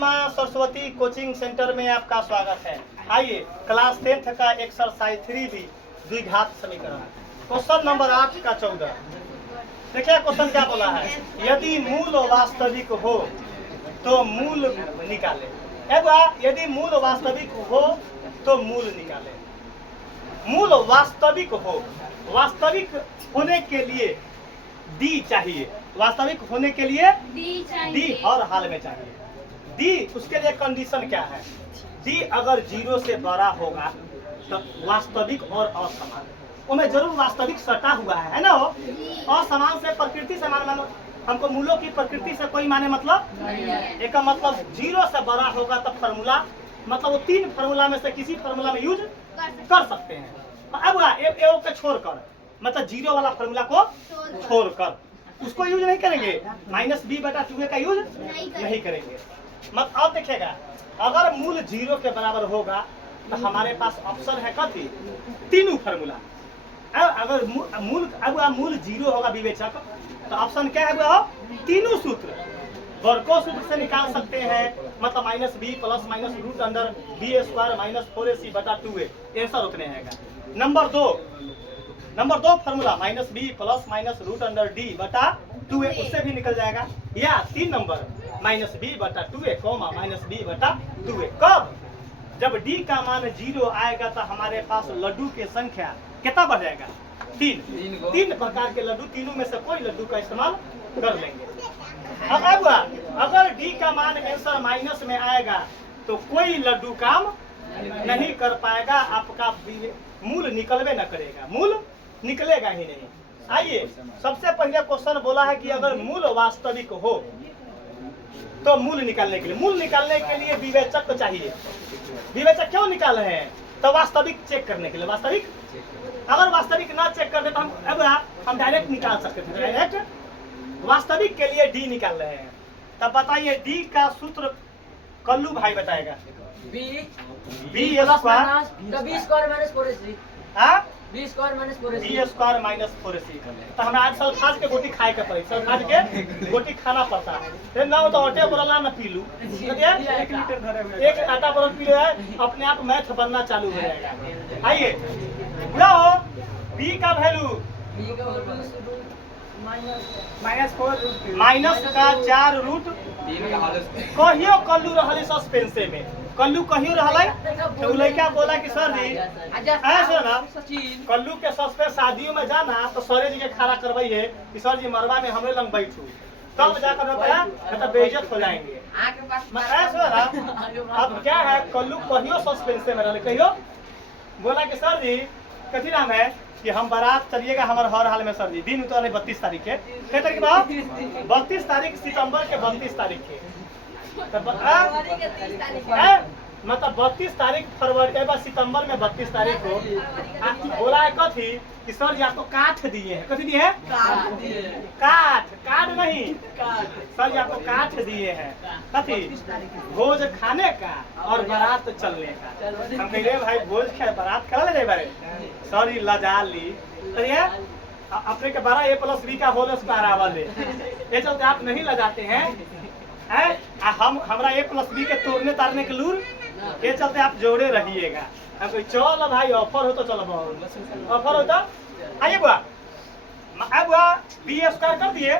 माँ Saraswati coaching centre में आपका स्वागत है। आइए क्लास 10th का एक्सरसाइज 3B द्विघात समीकरण क्वेश्चन नंबर 8 का 14। देखिए क्वेश्चन क्या बोला है, यदि मूल वास्तविक हो तो मूल निकाले। यदि मूल वास्तविक हो तो मूल निकाले। मूल वास्तविक हो, वास्तविक होने के लिए डी चाहिए, वास्तविक होने के लिए डी हर हाल में चाहिए। डी उसके लिए कंडीशन क्या है, डी अगर 0 से बड़ा होगा तो वास्तविक और असमान, उनमें जरूर वास्तविक सटा हुआ है ना। असमान से प्रकृति से माने, हमको मूलों की प्रकृति से कोई माने मतलब एक मतलब 0 से बड़ा होगा तब फार्मूला, मतलब वो 3 फार्मूला में से किसी फार्मूला में यूज कर सकते हैं। अब ए को छोड़कर, मतलब 0 वाला फार्मूला को छोड़कर उसको यूज नहीं करेंगे, -b/2a का यूज नहीं करेंगे। मत अब देखिएगा, अगर मूल 0 के बराबर होगा तो हमारे पास ऑप्शन है कथी, तीनों फार्मूला। अगर मूल 0 होगा विवेचक तो ऑप्शन क्या है, वो तीनों सूत्र वर्गों सूत्र से निकाल सकते हैं, मतलब -b + -√b² - 4ac/2a आंसर उतने आएगा। नंबर दो फार्मूला -b + -√d/2a उससे भी निकल जाएगा। या 3 नंबर -b/2a, -b/2a। कब, जब d का मान 0 आएगा तो हमारे पास लड्डू की संख्या कितना बढ़ जाएगा, 3 प्रकार के लड्डू, तीनों में से कोई लड्डू का इस्तेमाल कर लेंगे। अब अगर d का मान आंसर माइनस में आएगा तो कोई लड्डू काम नहीं कर पाएगा, आपका मूल निकलवे न करेगा, मूल निकलेगा ही नहीं। आइए सबसे पहले क्वेश्चन बोला है कि अगर मूल वास्तविक हो तो मूल निकालने के लिए विवेचक चाहिए। विवेचक क्यों निकाल रहे हैं, तो वास्तविक चेक करने के लिए। वास्तविक अगर वास्तविक ना चेक करते तो हम डायरेक्ट निकाल सकते थे, डायरेक्ट वास्तविक के लिए डी निकाल रहे हैं। तब बताइए डी का सूत्र कल्लू भाई बताएगा। तो हमें आज सल्फाज के गोटी खाए के पड़ी, सल्फाज के गोटी खाना पड़ता है ना, तो आटे बरला न पी लू, 1 लीटर 1 आटा बरल पी है, अपने आप मैथ बनना चालू हो जाएगा। आइए बुलाओ बी का वैल्यू -4 कहियो कल्लू रहले सस्पेंसे में, कल्लू कहियो रहले तो लड़का बोला कि सर जी ऐसे ना कल्लू के सस्पेंस शादियों में जाना तो सरे जी के खड़ा करवाइए कि सर जी मरवा में हमरे लंग बैठू, तब जाकर बताया मतलब बेइज्जत हो जाएंगे। अब क्या है, कल्लू कहियो सस्पेंसे में रहले, कहियो बोला कि सर जी कथी नाम है कि हम बारात चलिएगा हमारे हर हाल में सर जी। दिन उतरने 32 तारीख के, क्या तारीख बात, 32 तारीख सितंबर के 32 तारीख के, मतलब 32 तारीख फरवरी सितंबर में 32 तारीख को बोला है कथी कि सर जी आपको काठ दिए हैं। कथी दिए हैं, काठ नहीं, सर जी आपको काठ दिए हैं, कथी, भोज खाने का और बारात चलने का। हम कहे भाई भोज खाए बारात कर ले बारे, सर जी लजा ली अपने के 12a + b का होल स्क्वायर आवाले, ये चलते आप नहीं लगाते हैं। हमरा a + b के तोड़ने तारने के लूर, ये चलते आप जोड़े रहिएगा। चलो भाई ऑफर हो तो चलो, ऑफर होता। आइए बुआ, अब b² कर दिए,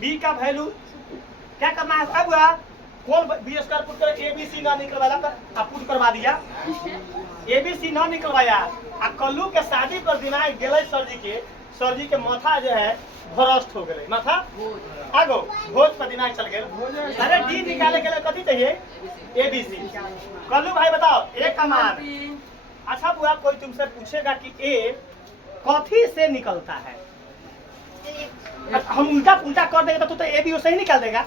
b का वैल्यू क्या करना है, अब कौन b² पुट कर, ABC ना निकलवाया तो पुट करवा दिया, ABC ना निकलवाया। कल्लू के शादी पर दिनाई गेले सर जी के माथा जो है भ्रष्ट हो गए, माथा आगो भोज पर दिनाई चल गए। अरे डी निकाले के लिए कथी चाहिए, ABC। कल्लू भाई बताओ ए का मान। अच्छा बुआ, कोई तुमसे पूछेगा कि ए कथी से निकलता है, हम उल्टा पुल्टा कर देंगे तो ए भी वैसे ही निकाल देगा।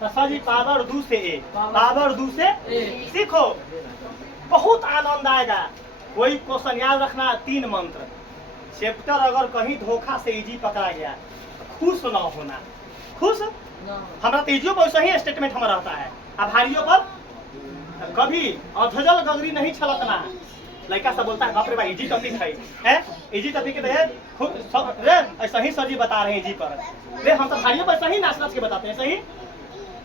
तो सर जी पावर 2 से ए, पावर 2 से सीखो, बहुत आनंद आएगा। कोई क्वेश्चन याद रखना, 3 मंत्र चैप्टर अगर कहीं धोखा से इजी पकड़ा गया तो खुश ना होना, खुश हमारा तेजियों पर सही स्टेटमेंट हमारा रहता है, आभारियों पर कभी अधजल गगरी नहीं छलकना। लड़का सब बोलता है बाप रे भाई इजी टॉपिक है, इजी टॉपिक के खूब सब रे ऐसा ही सर जी बता रहे हैं इजी पर, रे हम तो भाइयों पर सही नाच नाच के बताते हैं, सही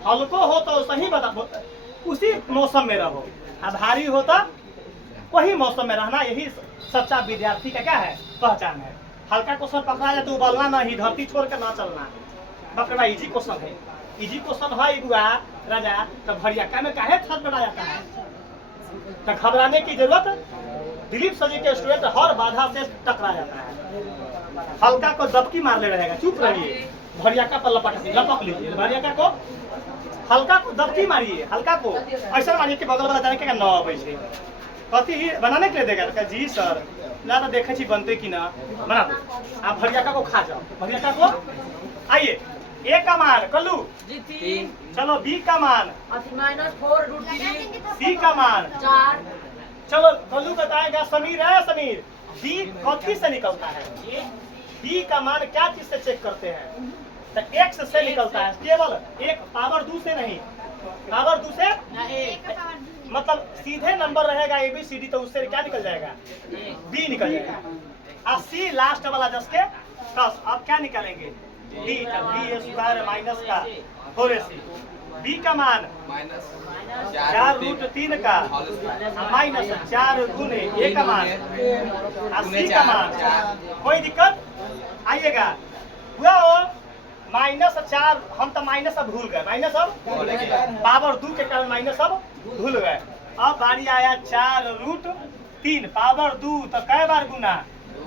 हल्को हो तो सही बता, उसी मौसम में रहो। अब भारी होता वही मौसम में रहना, यही सच्चा विद्यार्थी का क्या है, पहचान है। हल्का क्वेश्चन पकड़ा जाए तो उबलना नहीं, धरती छोड़ कर ना चलना। बकरा इजी क्वेश्चन है, इजी क्वेश्चन है बुआ राजा, तो भरिया में काहे छत बढ़ा जाता है, तो घबराने की जरूरत। दिलीप सजी के स्टूडेंट हर बाधा से टकरा जाता है। हल्का को दबकी मार ले रहेगा, चुप रहिए, भरिया का पर लपक लीजिए, भरिया का को हल्का को दबकी मारिए, हल्का को ऐसा मारिए कि बगल वाला जाने के न बैठे, कथी ही बनाने के लिए देगा। जी सर ना तो देखे छी बनते कि ना, बना दो। आप भरिया को खा जाओ, भरिया को आइए। ए का मान कल्लू जी 3, चलो, बी का मान -4√3, सी का मान 4, चलो कल्लू बताएगा। समीर है, समीर बी कथी से निकलता है, बी का मान क्या चीज से चेक करते हैं, तो एक्स से निकलता है, केवल एक पावर 2 से नहीं, पावर 2 से मतलब सीधे नंबर रहेगा ABCD, तो उससे क्या निकल जाएगा, बी निकल जाएगा। और सी लास्ट वाला जिसके 10, अब क्या निकालेंगे, बी का बी स्क्वायर माइनस का 4AC, बी का मान -4√3 का माइनस 4 गुने ए का मान, सी का मान। कोई दिक्कत आइएगा हुआ हो, -4, हम तो माइनस अब भूल गए, माइनस अब पावर 2 के कारण माइनस अब भूल गए। अब बारी आया 4√3 पावर 2, तो कै बार गुना,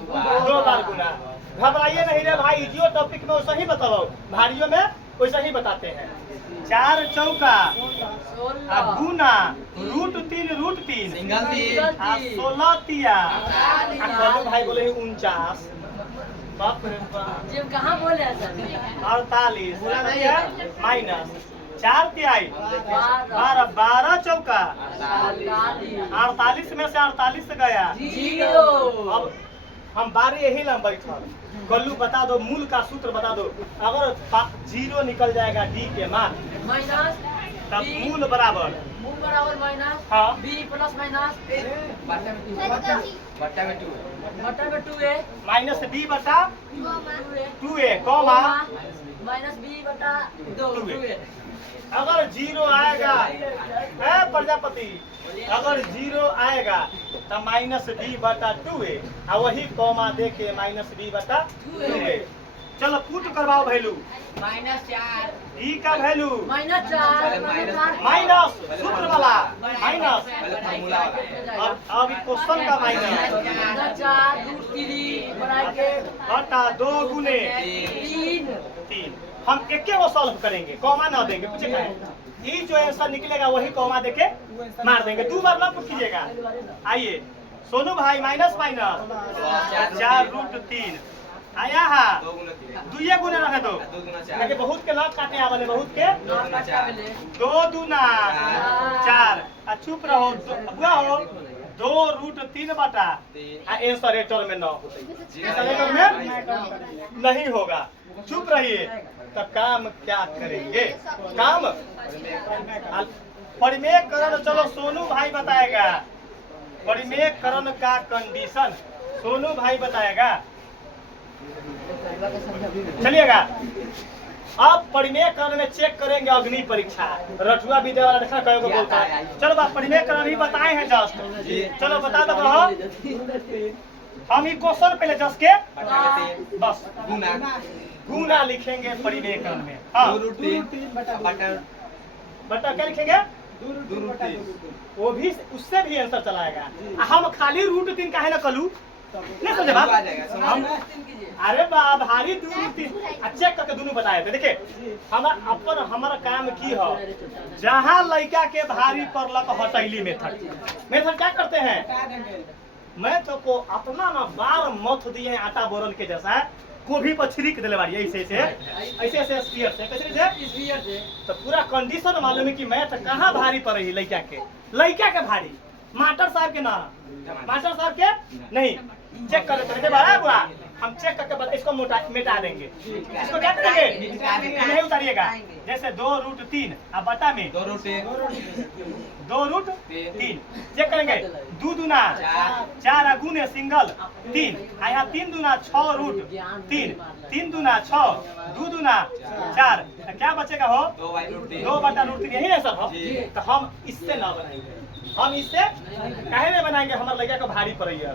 2 बार गुना। घबराइए नहीं रे भाई, जियो टॉपिक में वैसा ही बताओ, भारियों में वैसा ही बताते हैं। 4 चौका गुना √3 सिंगल 16 तिया, भाई बोले 49, बाप रे बाप, जी हम कहाँ बोले हैं सर, 48 माइनस 4 तिहाई 12 चौका 48 में से 48 गया। 0। अब हम बारी यही ना बैठल, कल्लू बता दो, मूल का सूत्र बता दो। अगर 0 निकल जाएगा डी के मान, माइनस तब मूल बराबर माइनस, हाँ। बी प्लस माइनस बट्टा में 2 बटा में 2a, माइनस बी बटा 2a कॉमा माइनस बी बटा 2a। अगर 0 आएगा है प्रजापति, अगर 0 आएगा तो माइनस बी बटा 2a, और वही कॉमा देके माइनस बी बटा 2a। चलो पुट करवाओ वैल्यू, -4, डी का वैल्यू -4 माइनस सूत्र वाला माइनस, फॉर्मूला अब क्वेश्चन का माइनस -4√3 बढ़ा के बटा 2 गुने 3। हम एक वो सॉल्व करेंगे, कॉमा ना देंगे, पूछे क्या है, ये जो आंसर निकलेगा वही कॉमा देके मार देंगे, 2 बार ना पूछ कीजिएगा। आइए सोनू भाई, माइनस 4√3 आया है, 2 गुने रहे दो, लेकिन बहुत के लाभ काटे वाले, बहुत के 2 दूना 4, चुप रहो बुआ हो, 2√3 बटा आंसर एटर में 9 में नहीं होगा, चुप रहिए। तो काम क्या करेंगे, काम परिमेयकरण, चलो सोनू भाई बताएगा परिमेयकरण का कंडीशन, सोनू भाई बताएगा, चलिएगा। अब परिमेयकरण में चेक करेंगे अग्नि परीक्षा, रठुआ विद्या वाला देखना कई को बोलता है। चलो बात परिमेयकरण ही बताए हैं जस्ट, चलो बता दो हम ही क्वेश्चन पहले जस्ट के बस गुना लिखेंगे परिमेयकरण में। हाँ बटा क्या लिखेंगे, 2√3 वो भी उससे भी आंसर चलाएगा। हम खाली √3 काहे ना कलू, नहीं समझे बात हम, अरे भारी 2√3 चेक करके दोनों बताए थे। देखिए हमारा काम की हो, जहाँ लड़का के भारी पड़लक हटैली मेथड क्या करते हैं, मैं तो को अपना ना बार मथ दिए आटा बोरल के जैसा गोभी पर छिड़क दिले बारी, ऐसे स्पीयर से कैसे से, तो पूरा कंडीशन मालूम है कि मैं तो कहाँ भारी पड़ रही लड़का के भारी, मास्टर साहब के ना, मास्टर साहब के नहीं, चेक करते बुआ, हम चेक करके इसको मिटा देंगे, इसको क्या करेंगे नहीं उतारिएगा। जैसे 2√3 अब बटा में 2√3 चेक करेंगे 2 दूना 4 गुने सिंगल 3 यहाँ 3 दूना 6√3 3 दूना 6 2 दूना 4 क्या बचेगा हो 2/√3 यही ना सर हो तो हम इससे ना बनाएंगे हम इससे काहे में बनाएंगे हमारे लड़का को भारी पड़ रही है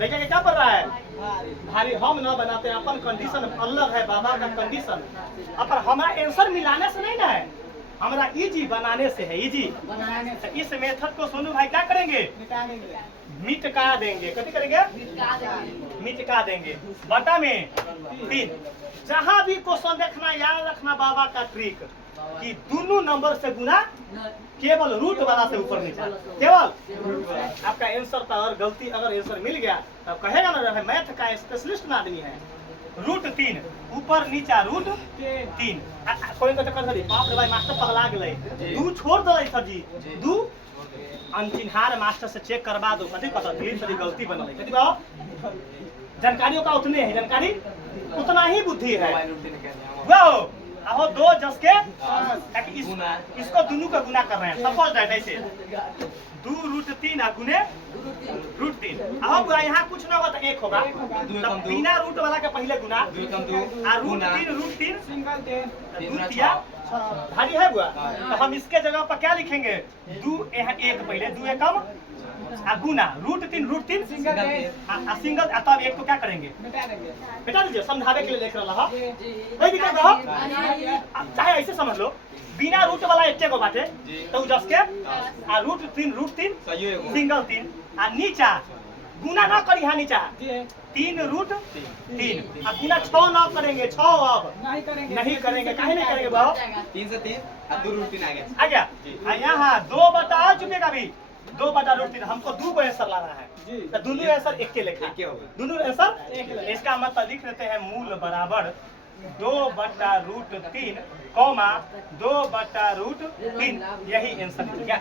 लड़का के क्या पड़ रहा है भारी हम ना बनाते हैं अपन कंडीशन अलग है बाबा का कंडीशन अपन हमारा आंसर मिलाने से नहीं ना है हमारा इजी बनाने से है इजी तो इस मेथड को सोनू भाई क्या करेंगे मिटका देंगे कथी करेंगे मिटका देंगे बटा में 3 जहाँ भी क्वेश्चन देखना याद रखना बाबा का ट्रिक कि दोनों नंबर से गुना केवल रूट वाला से ऊपर नीचे केवल आपका आंसर का अगर गलती अगर आंसर मिल गया तब कहेगा ना मैथ का स्पेशलिस्ट आदमी है √3 ऊपर नीचा √3 कोई को चक्कर सर बाप रे भाई मास्टर पगला गेलै 2 छोड़ दे सर जी 2 अनचिन्हार मास्टर से चेक करवा दो कथी पता धीरे धीरे गलती बनल कथी बाबू जानकारियों का उतने है जानकारी उतना ही बुद्धि है वाओ आहो 2 जस के इसको दोनों का गुना कर रहे हैं सपोज दैट ऐसे 2√3 गुने √3 अब यहाँ कुछ ना होगा तो 1 होगा तब बिना रूट वाला के पहले गुना √3 सिंगल 2 भारी है बुआ तो हम इसके जगह पर क्या लिखेंगे 2 यहाँ 1 पहले 2 एकम गुना √3 सिंगल तब 1 तो क्या करेंगे बेटा दीजिए समझावे के लिए देख रहा कोई दिक्कत हो चाहे ऐसे समझ लो बिना रूट वाला एक को बाटे तो जस के √3 सिंगल 3 नीचा गुना ना करी यहाँ नीचा 3√3 गुना 6 ना करेंगे 6 अब नहीं करेंगे काहे नहीं करेंगे बाबू 3 से 3 2√3 आ गया यहाँ 2 बटा चुकेगा भी 2/√3 हमको 2 को आंसर लाना है तो दोनों आंसर एक के लिखा दोनों आंसर इसका मतलब लिख देते हैं मूल बराबर 2/√3 कॉमा 2/√3 यही आंसर क्या